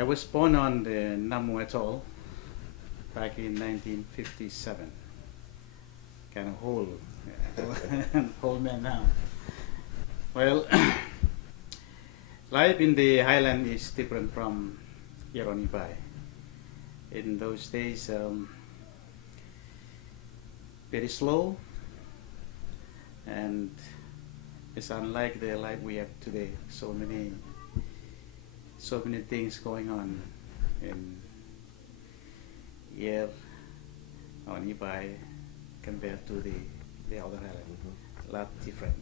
I was born on the Namu Atoll back in 1957. Kind of old, old man now. Well, life in the Highlands is different from here on Ibai. In those days, very slow, and it's unlike the life we have today. So many things going on in here on Ibai compared to the other island. A lot different.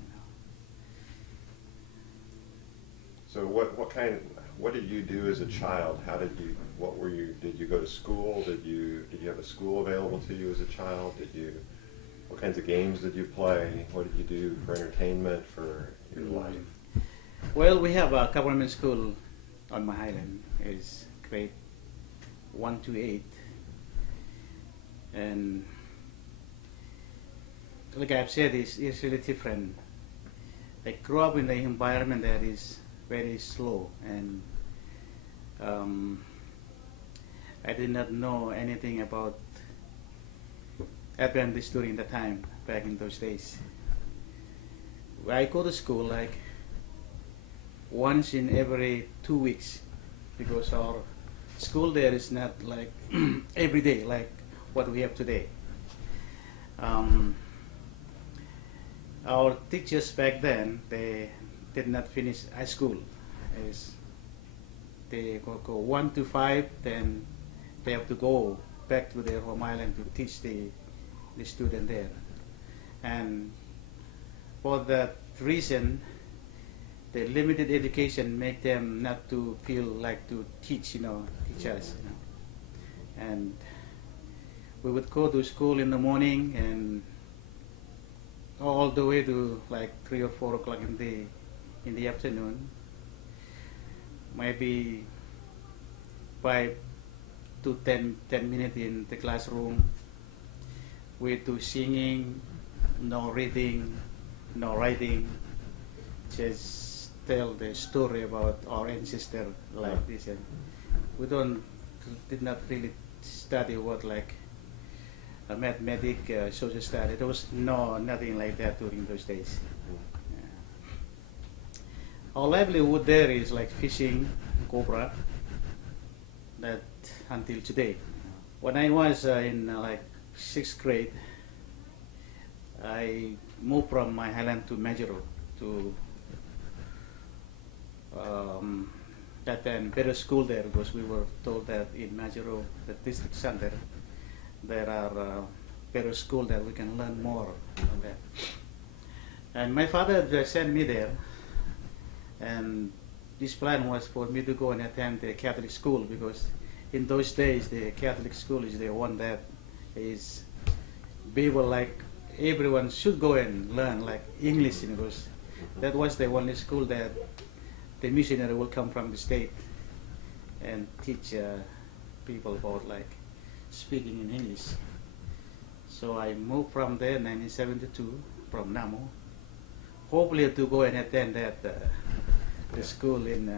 So what did you do as a child? Did you go to school? Did you have a school available to you as a child? What kinds of games did you play? What did you do for entertainment, for your life? Well, we have a government school on my island. It's grade 1 to 8. And like I've said, it's really different. I grew up in an environment that is very slow, and I did not know anything about Adventist during the time, back in those days. I go to school like once in every 2 weeks, because our school there is not like every day like what we have today. Our teachers back then, they did not finish high school. They go 1 to 5, then they have to go back to their home island to teach the student there. And for that reason, the limited education make them not to feel like to teach us. And we would go to school in the morning and all the way to like 3 or 4 o'clock in the afternoon. Maybe 5 to 10 minutes in the classroom. We do singing, no reading, no writing. Just tell the story about our ancestor like this. And we did not really study what like mathematics, social study. There was nothing like that during those days. Our livelihood there is like fishing, cobra, that until today. When I was in like 6th grade, I moved from my Highland to Majuro to that then better school there, because we were told that in Majuro, the district center, there are better school that we can learn more on that. And my father just sent me there, and this plan was for me to go and attend the Catholic school, because in those days the Catholic school is the one that is people like everyone should go and learn like English, because that was the only school that the missionary will come from the state and teach people about like speaking in English. So I moved from there in 1972 from Namu, hopefully to go and attend that the school in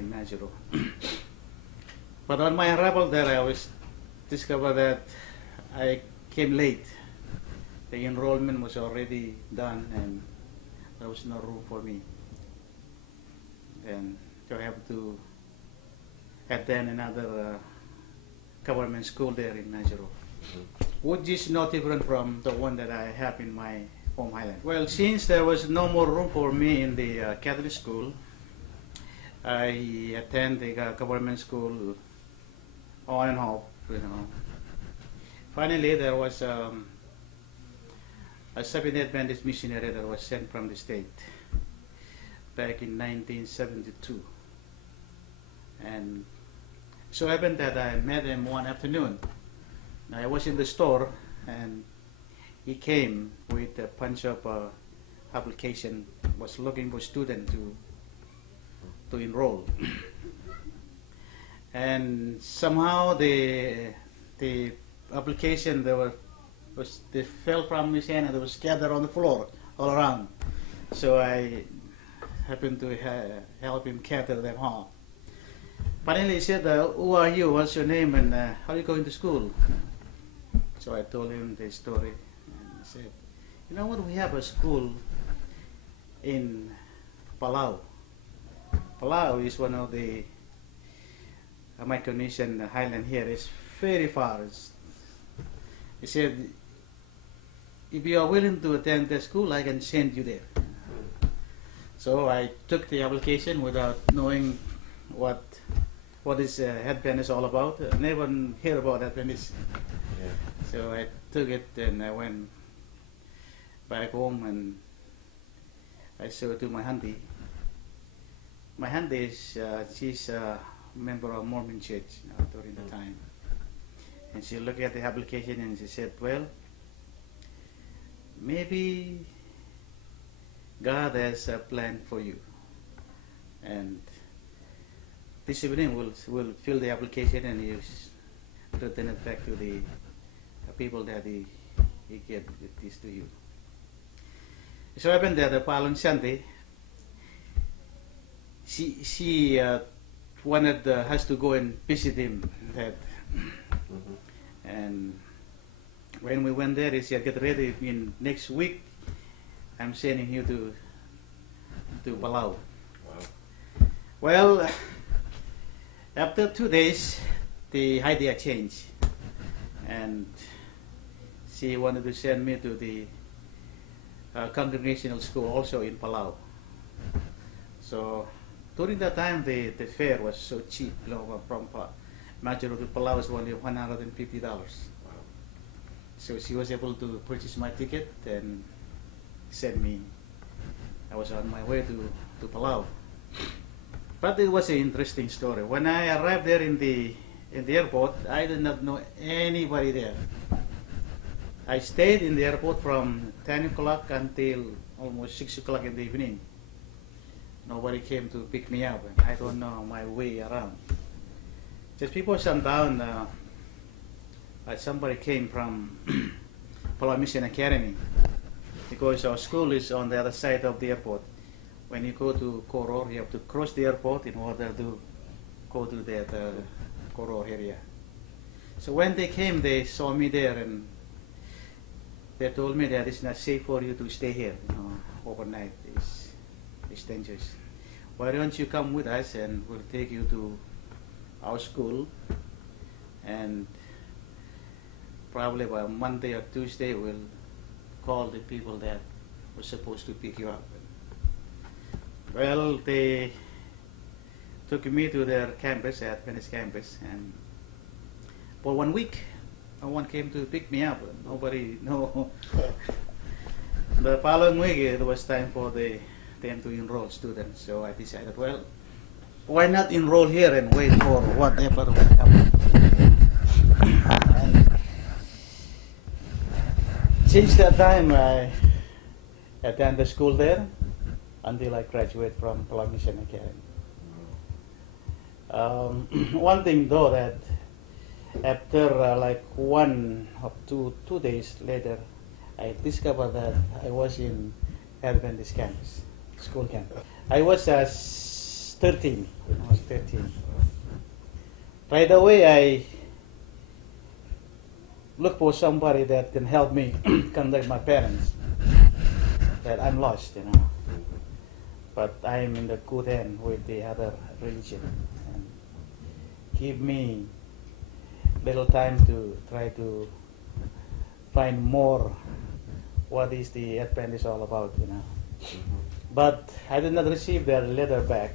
Majuro. But on my arrival there, I always discovered that I came late. The enrollment was already done, and there was no room for me. And so I have to attend another government school there in Majuro, which is not different from the one that I have in my home island. Well, since there was no more room for me in the Catholic school, I attend the government school on and off. Finally, there was a Seventh-day Adventist missionary that was sent from the state back in 1972, and so happened that I met him one afternoon. I was in the store, and he came with a bunch of application, was looking for students to enroll. And somehow the application they fell from his hand and they were scattered on the floor all around. So I happened to help him gather them all. Finally, he said, "Who are you? What's your name? And how are you going to school?" So I told him the story, and he said, "You know what? We have a school in Palau. Palau is one of the Micronesian highland here. It's very far." He said, "If you are willing to attend the school, I can send you there." So I took the application without knowing what is Adventist all about. I never heard about Adventist. Yeah. So I took it and I went back home and I showed it to my auntie. My auntie is she's a member of Mormon church during the time, and she looked at the application and she said, "Well, maybe God has a plan for you, and this evening we'll fill the application and you return it back to the people that he gave this to you." So happened that the following Sunday, she wanted us to go and visit him. And when we went there, he said, "Get ready. In next week, I'm sending you to Palau." Wow. Well, after 2 days, the idea changed, and she wanted to send me to the congregational school also in Palau. So during that time, the fare was so cheap. You know, from Majuro to Palau was only $150. Wow. So she was able to purchase my ticket and send me. I was on my way to Palau. But it was an interesting story. When I arrived there in the airport, I did not know anybody there. I stayed in the airport from 10 o'clock until almost 6 o'clock in the evening. Nobody came to pick me up, and I don't know my way around. Just people sat down. Somebody came from Palau Mission Academy, because our school is on the other side of the airport. When you go to Koror, you have to cross the airport in order to go to that Koror area. So when they came, they saw me there, and they told me that it's not safe for you to stay here, overnight. It's dangerous. Why don't you come with us, and we'll take you to our school, and probably by Monday or Tuesday we'll call the people that were supposed to pick you up. Well, they took me to their campus, Adventist campus, and for 1 week, no one came to pick me up. Nobody, no. The following week, it was time for them to enroll students. So I decided, well, why not enroll here and wait for whatever will happen? And since that time, I attended school there until I graduated from Palau Mission Academy. One thing though, that after like 1 or 2 days later, I discovered that I was in Adventist campus, school campus. I was 13. I was 13. Right away, I looked for somebody that can help me contact my parents. That I'm lost, but I'm in the good hand with the other religion, and give me little time to try to find more what is the Adventist all about, But I did not receive their letter back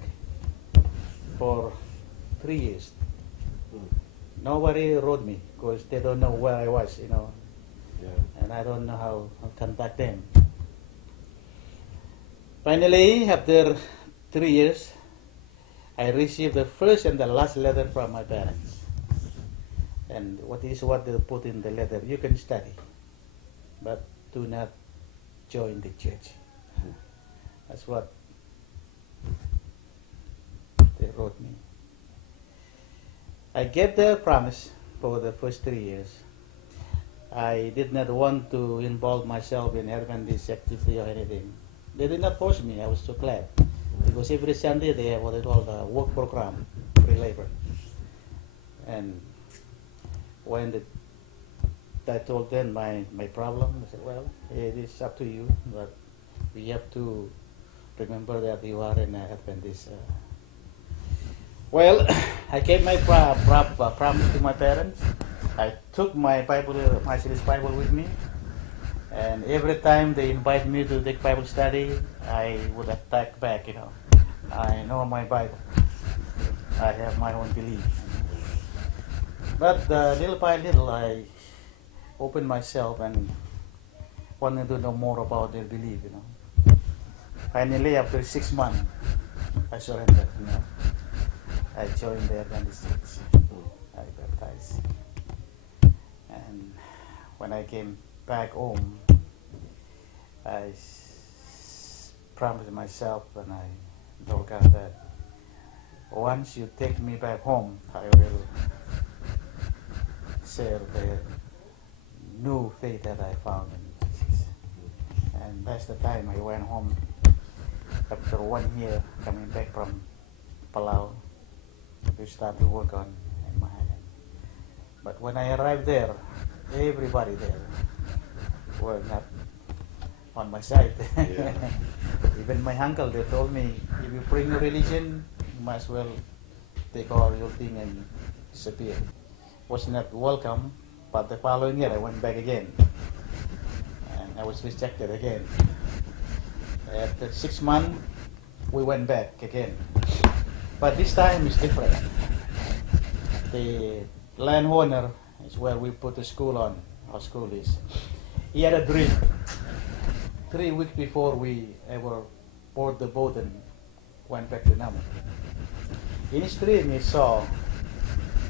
for 3 years. Nobody wrote me because they don't know where I was, Yeah. and I don't know how to contact them. Finally, after 3 years, I received the first and the last letter from my parents. And what they put in the letter: you can study, but do not join the church. That's what they wrote me. I gave their promise for the first 3 years. I did not want to involve myself in Adventist activity or anything. They did not force me. I was so glad, because every Sunday they have what they call the work program, free labor. And when I told them my problem, they said, well, it is up to you, but we have to remember that you are an Adventist. Well, I gave my promise to my parents. I took my Bible, my Swedish Bible with me, and every time they invite me to take Bible study, I would attack back, I know my Bible. I have my own belief. But little by little, I opened myself and wanted to know more about their belief, Finally, after 6 months, I surrendered, I joined the Adventist church. I baptized. And when I came back home, I promised myself and I told God that once you take me back home, I will share the new faith that I found in Jesus. And that's the time I went home after 1 year coming back from Palau to start to work on my island. But when I arrived there, everybody there were not on my side. Yeah. Even my uncle, they told me, if you bring your religion, you might as well take all your thing and disappear. Was not welcome, but the following year I went back again. And I was rejected again. After 6 months, we went back again. But this time is different. The landowner is where we put the school on, our school is. He had a dream. 3 weeks before we ever board the boat and went back to Namu. In his dream, he saw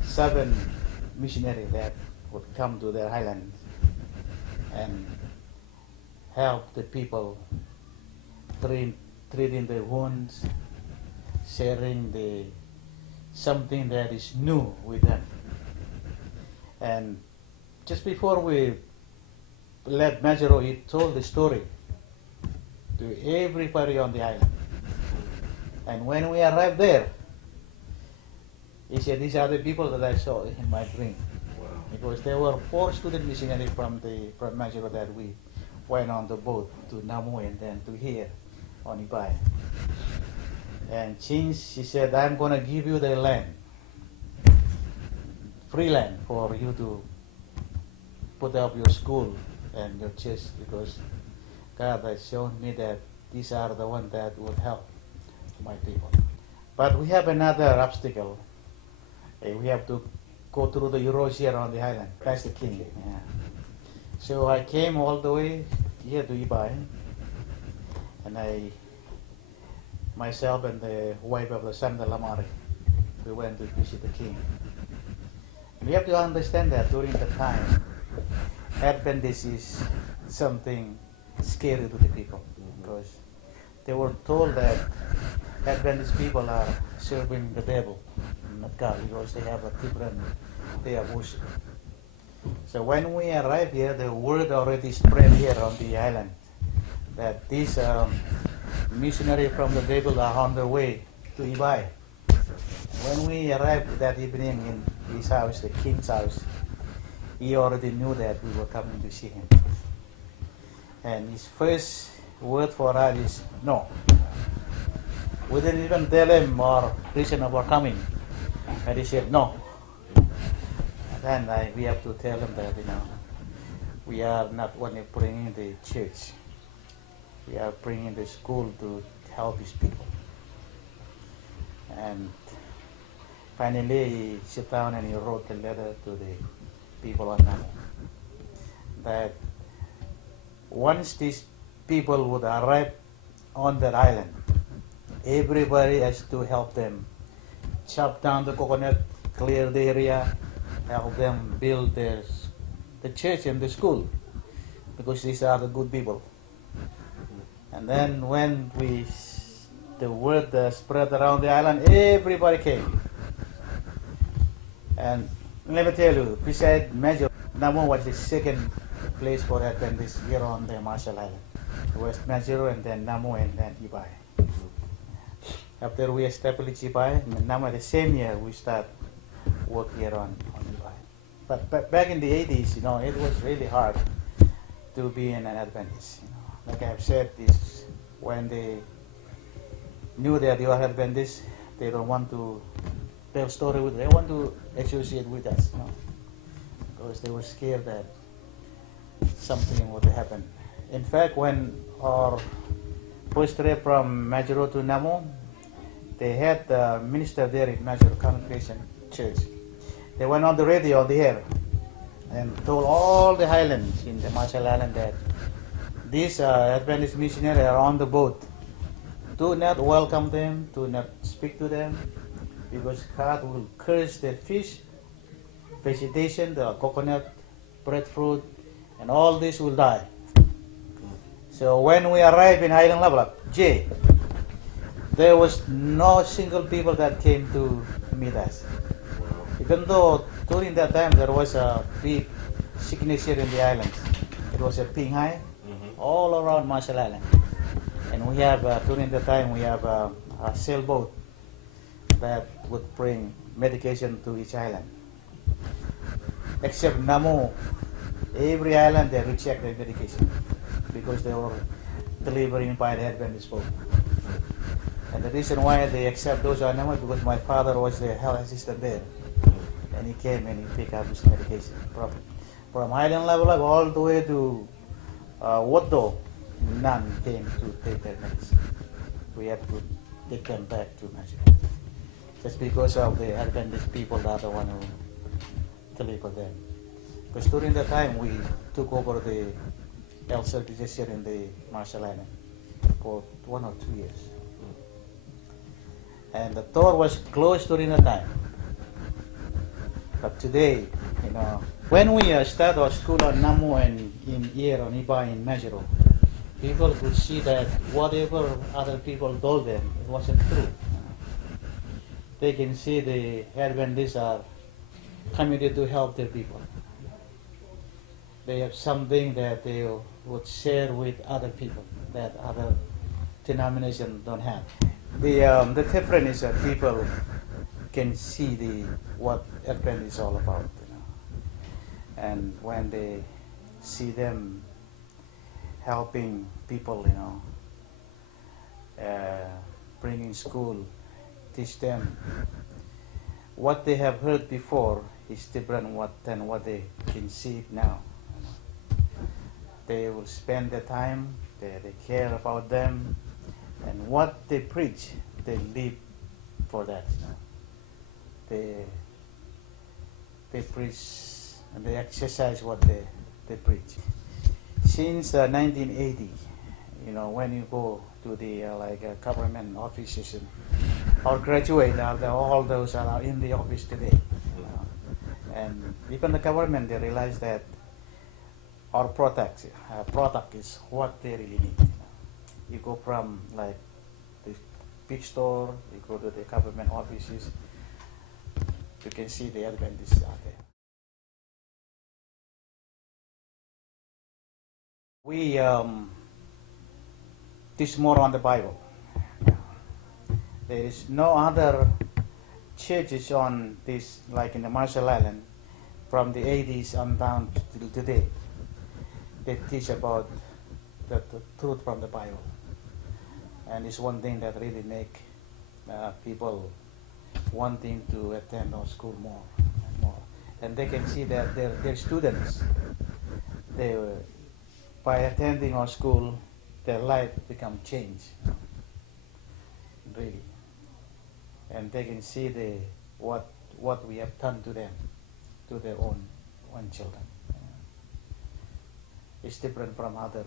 7 missionaries that would come to the Highlands and help the people, treating the wounds, sharing something that is new with them. And just before we left Majuro, he told the story to everybody on the island. And when we arrived there, he said, these are the people that I saw in my dream. Wow. Because there were 4 student missionaries from Majuro that we went on the boat to Namu and then to here on Ibai. And since he said, I'm going to give you the land, free land for you to put up your school and your church, because God has shown me that these are the ones that would help my people. But we have another obstacle. We have to go through the erosion on the island. That's the king. Yeah. So I came all the way here to Ibai, and myself and the wife of the Santa Lamari, we went to visit the king. We have to understand that during the time, Adventist is something scary to the people, because they were told that Adventist people are serving the devil, not God, because they have a different way of worship. So when we arrived here, the word already spread here on the island that these missionaries from the devil are on their way to Ibai. When we arrived that evening in his house, the king's house, he already knew that we were coming to see him. And his first word for us is no. We didn't even tell him or reason of our coming. And he said no. And then we have to tell him that, we are not only bringing the church, we are bringing the school to help his people. And finally, he sat down and he wrote a letter to the people on Namu that once these people would arrive on that island, everybody has to help them chop down the coconut, clear the area, help them build the church and the school, because these are the good people. And then when the word spread around the island, everybody came. And let me tell you, beside Major, Namu was the second place for Adventists here on the Marshall Island. West Majuro and then Namu and then Ibai. After we established Ibai, Namu the same year we start work here on Dubai. But back in the 80s, it was really hard to be an Adventist. Like I've said, this when they knew that you are Adventist, they don't want to tell story with. They want to associate with us, because they were scared that something would happen. In fact, when our first trip from Majuro to Namo, they had the minister there in Majuro Congregation Church. They went on the radio on the air and told all the Highlands in the Marshall Island that these Adventist missionaries are on the boat. Do not welcome them, do not speak to them, because God will curse the fish, vegetation, the coconut, breadfruit, and all this will die. So when we arrived in Highland Lablab, J, there was no single people that came to meet us. Even though during that time there was a big sickness here in the islands. It was a ping high all around Marshall Island. And we have, during the time, we have a sailboat that would bring medication to each island. Except Namu, every island they reject the medication because they were delivering by the Adventist boat. And the reason why they accept those are Namu because my father was the health assistant there. And he came and he picked up his medication. From Highland level all the way to Wado, none came to take their medicine. We have to take them back to Mexico. Just because of the Adventist people that are the one who deliver them. Because during that time we took over the health services here in the Marshall Island for 1 or 2 years. And the door was closed during that time. But today, when we start our school on Namu and in here on Iba in Majuro, people could see that whatever other people told them, it wasn't true. They can see the Adventists are committed to help their people. They have something that they would share with other people that other denominations don't have. The difference is that people can see what Advent is all about, and when they see them helping people, bringing school, teach them what they have heard before is different than what they can see now. They will spend their time, they care about them, and what they preach, they live for that. They preach and they exercise what they preach. Since 1980, when you go to the government offices or graduate, all those are in the office today. And even the government, they realize that our product is what they really need. You go from the big store, you go to the government offices, you can see the Adventists out there. We teach more on the Bible. There is no other churches on this, like in the Marshall Island, from the 80s on down till today. They teach about the truth from the Bible. And it's one thing that really make people wanting to attend our school more and more. And they can see that their students, by attending our school, their life become changed, really. And they can see what we have done to them, to their own children. It's different from other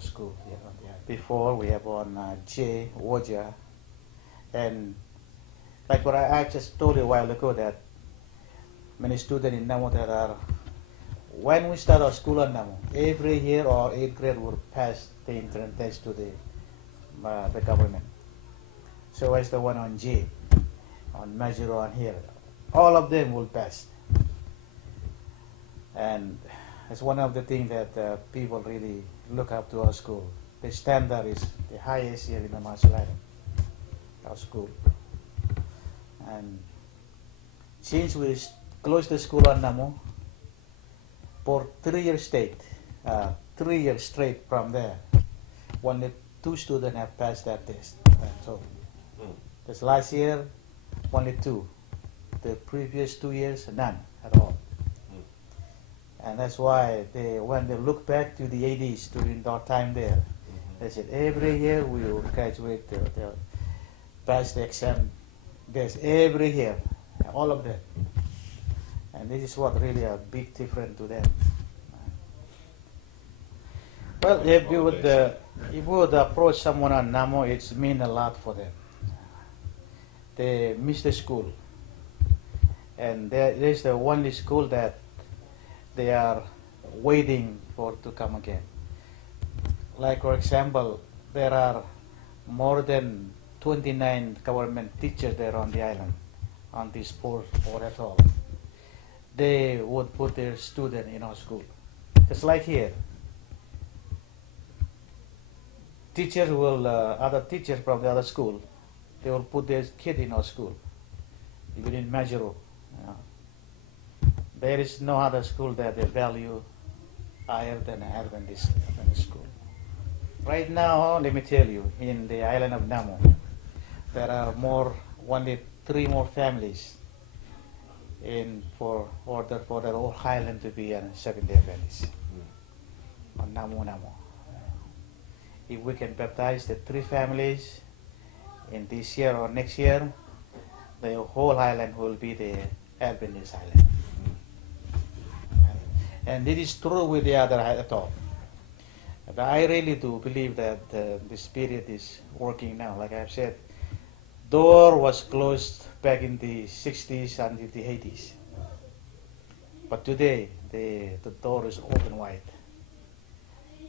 schools here on the island. Before we have on J, Woja, and like what I just told you a while ago, that many students in Namo that are, when we start our school on Namo, every year or 8th grade will pass the entrance test to the government. So as the one on J, on Majuro on here, all of them will pass. And it's one of the things that people really look up to our school. The standard is the highest here in the Marshall Island, our school. And since we closed the school on Namo, for 3 years straight, 3 years straight from there, only 2 students have passed that test. So this last year, only 2. The previous 2 years, none at all. And that's why when they look back to the 80s during our time there, they said every year we will graduate, they'll pass the exam. There's every year, all of them. And this is what really a big difference to them. Well, if you would approach someone on Namo, it's mean a lot for them. They miss the school, and there's the only school that they are waiting for to come again. Like for example, there are more than 29 government teachers there on the island, on this port or at all. They would put their student in our school, just like here. Teachers will, other teachers from the other school, they will put their kid in our school, even in Majuro. There is no other school that they value higher than Adventist school. Right now, let me tell you, in the island of Namo, there are only 3 more families in for order for the whole Highland to be a Seventh-day Adventist on Namo. If we can baptize the 3 families in this year or next year, the whole island will be the Adventist island. And this is true with the other at all. But I really do believe that the Spirit is working now. Like I've said, door was closed back in the 60s and the 80s. But today, the door is open wide.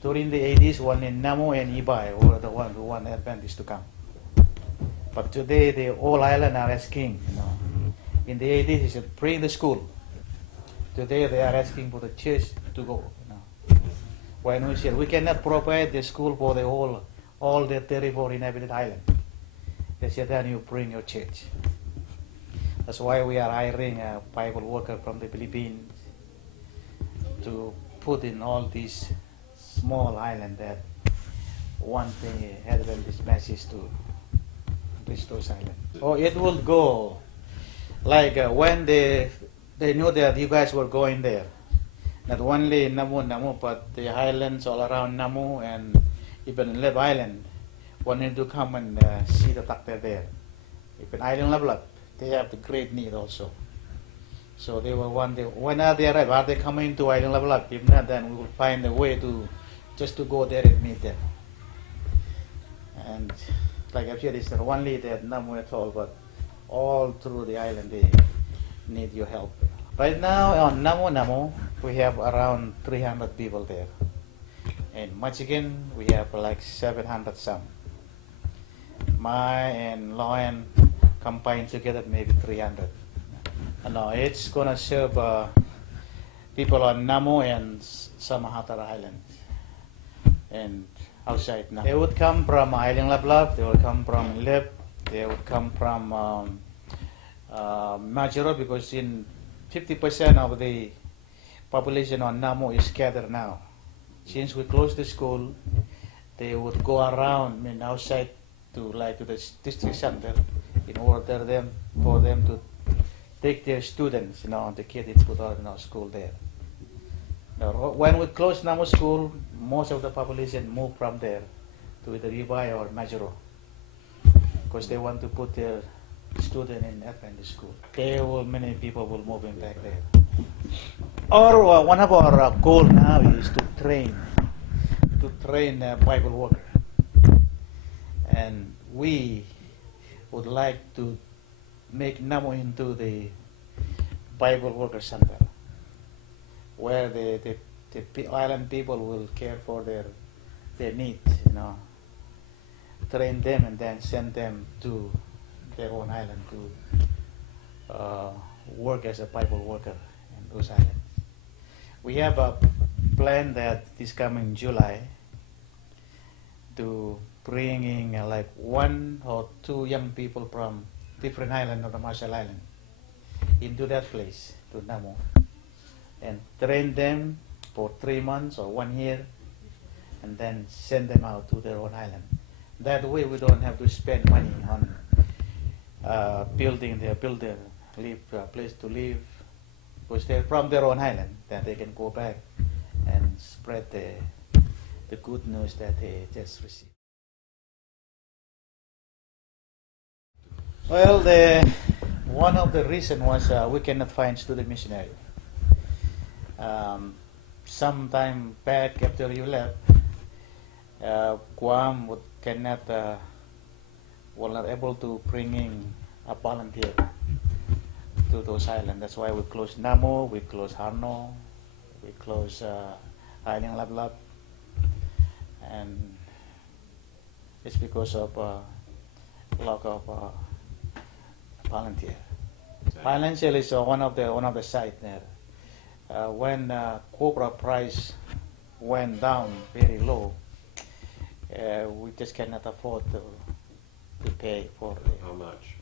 During the 80s, only Namo and Ibai were the one who want Adventists to come. But today, the whole island are asking, In the 80s, he said, bring the school. Today, they are asking for the church to go. When we said, we cannot provide the school for the all the 34 inhabited island. They said, then you bring your church. That's why we are hiring a Bible worker from the Philippines to put in all these small islands that want the Adventist message to reach those islands. Or it will go like when they knew that you guys were going there. Not only Namu, but the islands all around Namu and even Leb Island wanted to come and see the doctor there. Even Island Level, they have the great need also. So they will wonder, when are they arrive? Are they coming to Island Level? If not, then we will find a way to just to go there and meet them. And like I've said, it's not only that Namu at all, but all through the island they need your help. Right now on Namu, we have around 300 people there. In Michigan, we have like 700 some. Mai and Loan combined together maybe 300. No, it's gonna serve people on Namu and some other islands and outside now. They would come from Island Lablab, they would come from Leb, they would come from Majuro, because in 50% of the population on Namu is scattered now. Since we closed the school, they would go around outside to the district center in order for them to take their students, the kids put out in our school there. Now, when we closed Namu school, most of the population moved from there to either Ibai or Majuro, because they want to put their student in Adventist school. Many people will move in back there. Or one of our goal now is to train a Bible worker, and we would like to make Namu into the Bible worker center, where the island people will care for their needs, train them and then send them to their own island to work as a Bible worker in those islands. We have a plan that this coming July to bringing like 1 or 2 young people from different islands of the Marshall Island into that place, to Namu, and train them for 3 months or 1 year, and then send them out to their own island. That way we don't have to spend money on building their place to live, because they're from their own island. Then they can go back and spread the good news that they just received. Well, one of the reasons was we cannot find student missionary. Some time back after you left, Guam were not able to bring in a volunteer to those islands. That's why we closed Namu, we closed Harno, we closed Highlands Lab, and it's because of lack of volunteer. Financial is one of the sites there. When copra price went down very low, we just cannot afford to pay for it. How much?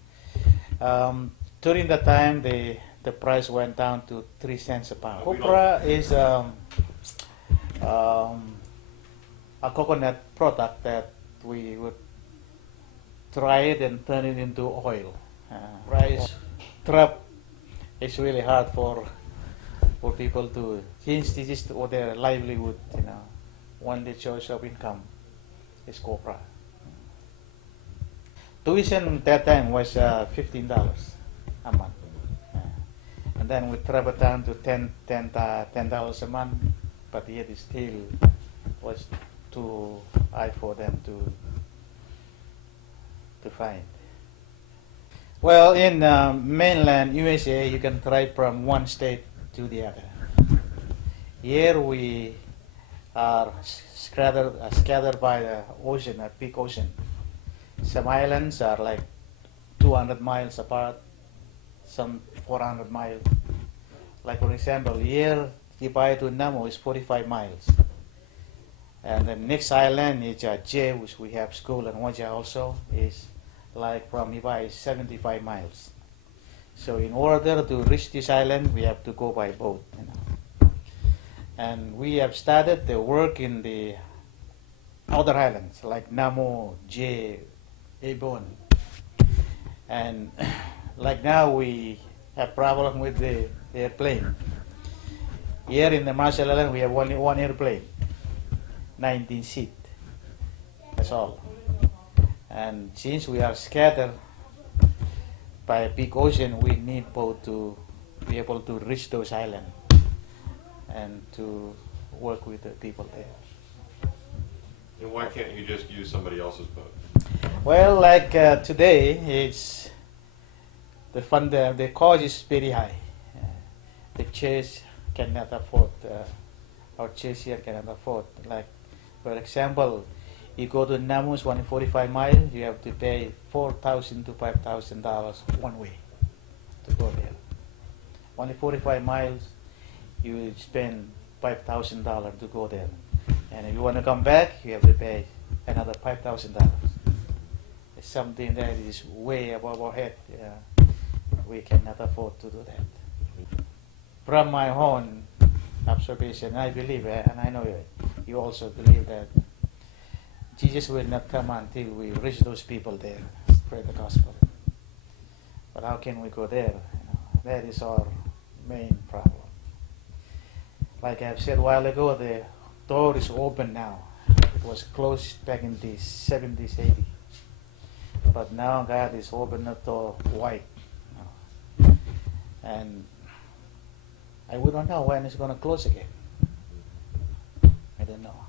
During the time, the price went down to 3 cents a pound. Copra is a coconut product that we would dry it and turn it into oil. Rice trap is really hard for people to, since this is their livelihood, one the source of income is copra. Tuition that time was $15 a month, and then we travel down to $10 a month, but yet it still was too high for them to find. Well, in mainland USA, you can drive from one state to the other. Here we are scattered by the ocean, a big ocean. Some islands are like 200 miles apart, some 400 miles. Like for example, here Ibai to Namu is 45 miles. And the next island is J, which we have school, and Waja also is like from Ibai 75 miles. So in order to reach this island, we have to go by boat. And we have started the work in the other islands like Namu, J, Ebon. And like now we have problem with the airplane. Here in the Marshall Island we have only one airplane, 19 seat. That's all. And since we are scattered by a big ocean, we need boat to be able to reach those islands and to work with the people there. And why can't you just use somebody else's boat? Well, like today, it's the cost is very high. The church cannot afford, our church here cannot afford. Like, for example, you go to Namus, 145 miles, you have to pay $4,000 to $5,000 one way to go there. Only 45 miles, you spend $5,000 to go there. And if you want to come back, you have to pay another $5,000. It's something that is way above our head. We cannot afford to do that. From my own observation, I believe, and I know you also believe, that Jesus will not come until we reach those people there, spread the gospel. But how can we go there? That is our main problem. Like I've said a while ago, the door is open now. It was closed back in the 70s, 80s. But now God is opening the door wide. And I wouldn't know when it's going to close again. I don't know.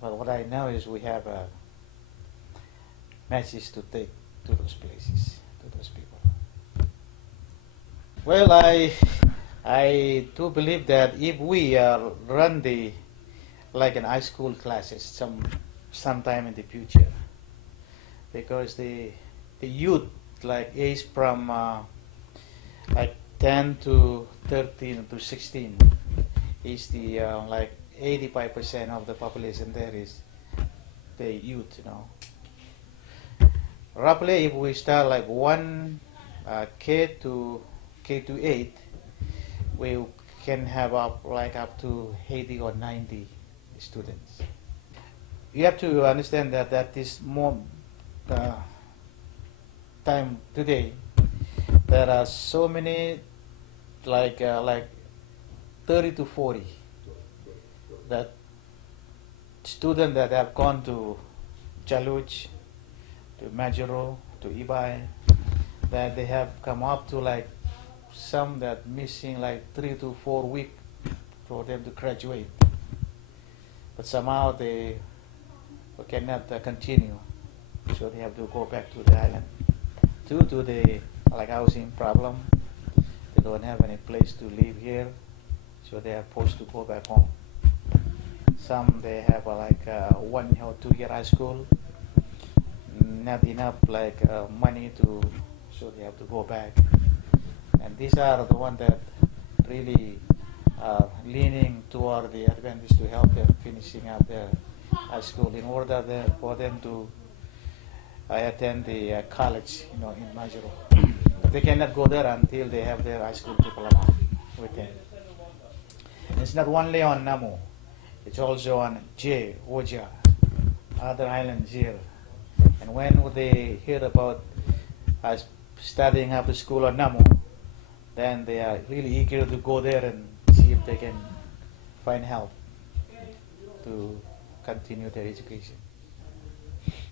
But what I know is we have a message to take to those places, to those people. Well, I do believe that if we run like an high school classes sometime in the future, because the youth like age from like 10 to 13 to 16 is the like 85% of the population there is the youth, Roughly, if we start like one K to 8, we can have up to 80 or 90 students. You have to understand that is more time today. There are so many like 30 to 40 that students that have gone to Jaluj, to Majuro, to Ibai, that they have come up to some that missing 3 to 4 weeks for them to graduate. But somehow they cannot continue, so they have to go back to the island due to the housing problem. They don't have any place to live here, so they are forced to go back home. Some they have 1 or 2 year high school, not enough money so they have to go back. And these are the ones that really are leaning toward the Adventists to help them finishing up their high school in order for them to attend the college, in Majuro. They cannot go there until they have their high school diploma with them. And it's not only on Namu, it's also on J, Oja, other islands here. And when they hear about us studying up the school on Namu, then they are really eager to go there and see if they can find help to continue their education.